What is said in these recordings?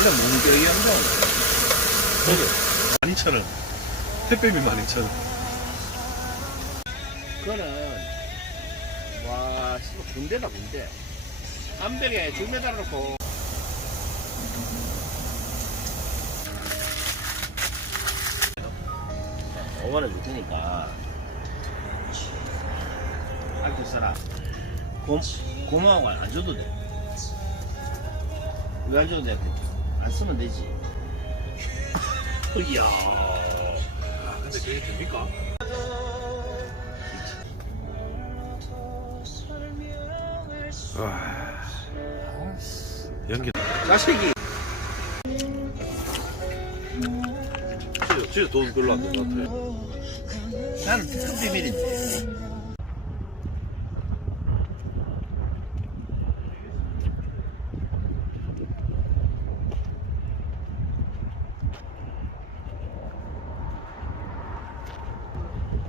원래 몽개기 한다고. 저도 12,000원. 택배비 12,000원. 그거는 와 씨발 군대다 군대. 암벽에 줄 매달아 놓고 5만원 줄 테니까 알고 써라. 고마워 안 줘도 돼. 왜 안 줘도 돼? 안 쓰면 되지. 이야. 근데 그게 됩니까? 와. 연기. 자식이 진짜 돈 별로 안 든 것 같아. 나는 큰 비밀인데.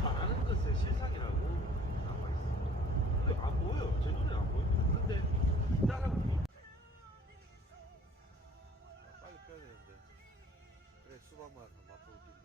아는 것의 실상이라고 나와 있어. 근데 안 보여. 제 눈에 안 보여. 근데 따라가. 빨리 빼야 되는데. 그래 수박만 맛보고 있겠네.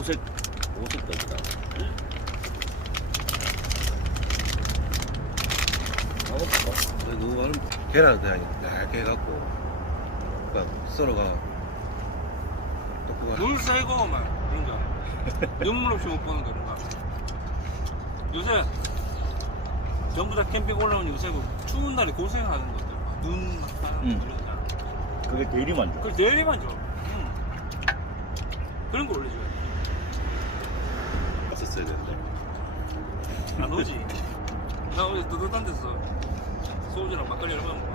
오색 떡이다. 먹어볼까? 너무 많은 계란을 그냥 얇게 해갖고 그러니까 썰어가 떡국가 눈 세고 막 그런 거 눈물 없이 못 보는 거 그런 거 요새 전부 다 캠핑 올라오는 요새 그 추운 날에 고생하는 것들 눈 나는 그런 거 그게 대리만족. 그걸 대리만 줘. 그런 거 올려줘야 돼. 썼어야 되는데 안 오지. 나 어제 뜨뜻한 데서 소주랑 막걸리 얼마나 먹어.